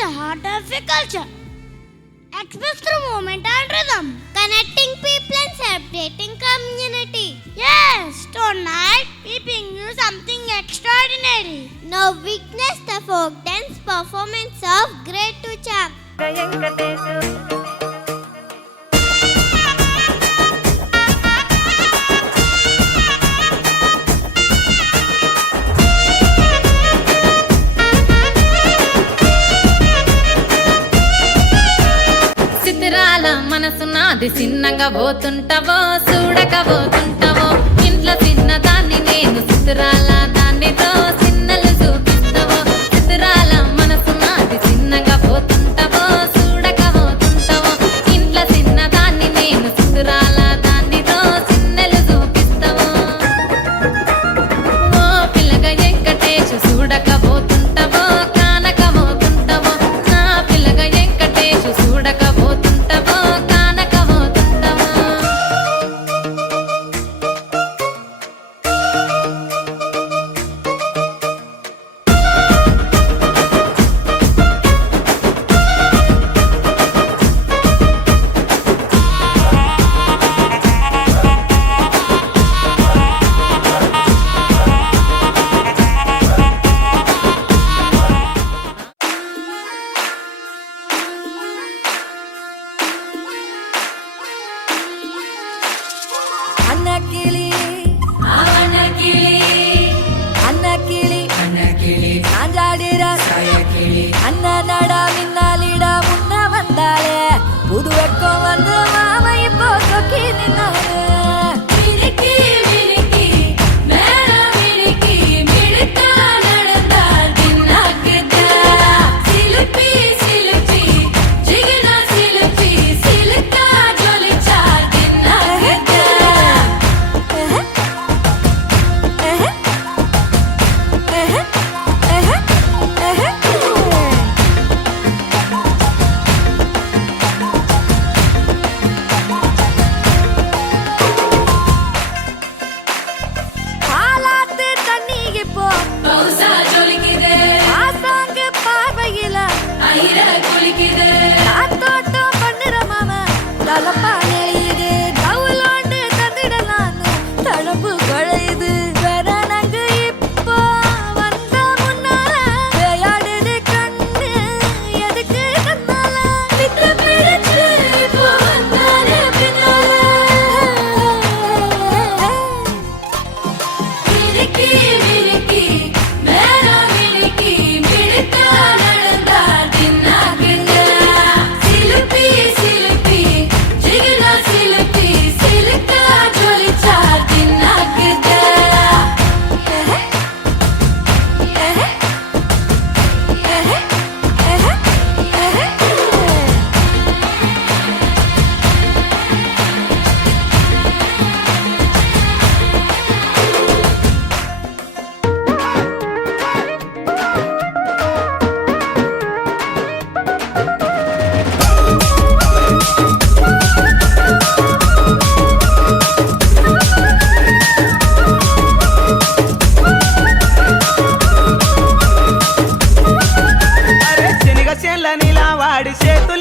the heart of a culture, expressed through movement and rhythm, connecting people and celebrating community. Yes, tonight we bring you something extraordinary. Now witness the folk dance performance of Great Tucham. మనసున్నది చిన్నగా పోతుంటావో చూడకపోతుంటావో ఇంట్లో చిన్నదాన్ని నేను చిత్రాల దాన్నితో చిన్నలు చూపిస్తావో చిత్రాల మనసున్నది చిన్నగా పోతుంటావో చూడకపోతుంటావో ఇంట్లో చిన్నదాన్ని నేను చిత్రాల దాన్నితో చిన్నలు చూపిస్తావో ఓ పిల్లగా వెంకటేశు చూడకపోతుంటావో కానకపోతుంటావో నా పిల్లగా వెంకటేశు చూడకపోతుంటావో அண்ணா நாடா மின்னாலிடா முன்ன வந்தாளே புது வெக்கம் வந்து மாமா இப்போ சொக்கி நின்னாரு చేతులు